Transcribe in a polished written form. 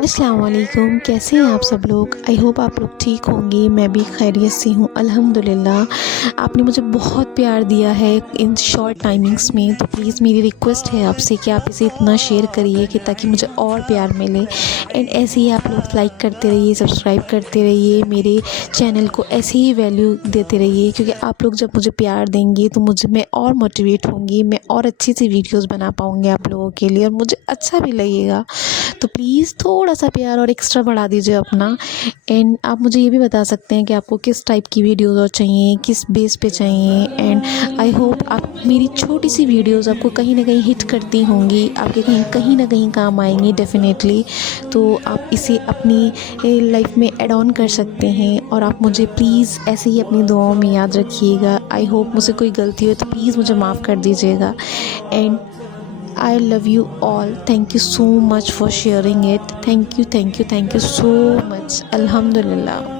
अस्सलाम वालेकुम, कैसे हैं आप सब लोग। आई होप आप लोग ठीक होंगे। मैं भी खैरियत से हूँ अल्हम्दुलिल्लाह। आपने मुझे बहुत प्यार दिया है इन शॉर्ट टाइमिंग्स में, तो प्लीज़ मेरी रिक्वेस्ट है आपसे कि आप इसे इतना शेयर करिए कि ताकि मुझे और प्यार मिले। एंड ऐसे ही आप लोग लाइक करते रहिए, सब्सक्राइब करते रहिए, मेरे चैनल को ऐसे ही वैल्यू देते रहिए, क्योंकि आप लोग जब मुझे प्यार देंगे तो मैं और मोटिवेट होंगी, मैं और अच्छी सी वीडियोज़ बना पाऊँगी आप लोगों के लिए और मुझे अच्छा भी लगेगा। तो प्लीज़ थोड़ा सा प्यार और एक्स्ट्रा बढ़ा दीजिए अपना। एंड आप मुझे ये भी बता सकते हैं कि आपको किस टाइप की वीडियोज़ और चाहिए, किस बेस पे चाहिए। एंड आई होप आप मेरी छोटी सी वीडियोज़ आपको कहीं ना कहीं हिट करती होंगी, आपके कहीं ना कहीं काम आएंगी डेफ़िनेटली। तो आप इसे अपनी लाइफ में ऐड ऑन कर सकते हैं और आप मुझे प्लीज़ ऐसे ही अपनी दुआओं में याद रखिएगा। आई होप मुझसे कोई गलती हो तो प्लीज़ मुझे माफ़ कर दीजिएगा। And I love you all. Thank you so much for sharing it. Thank you so much. Alhamdulillah.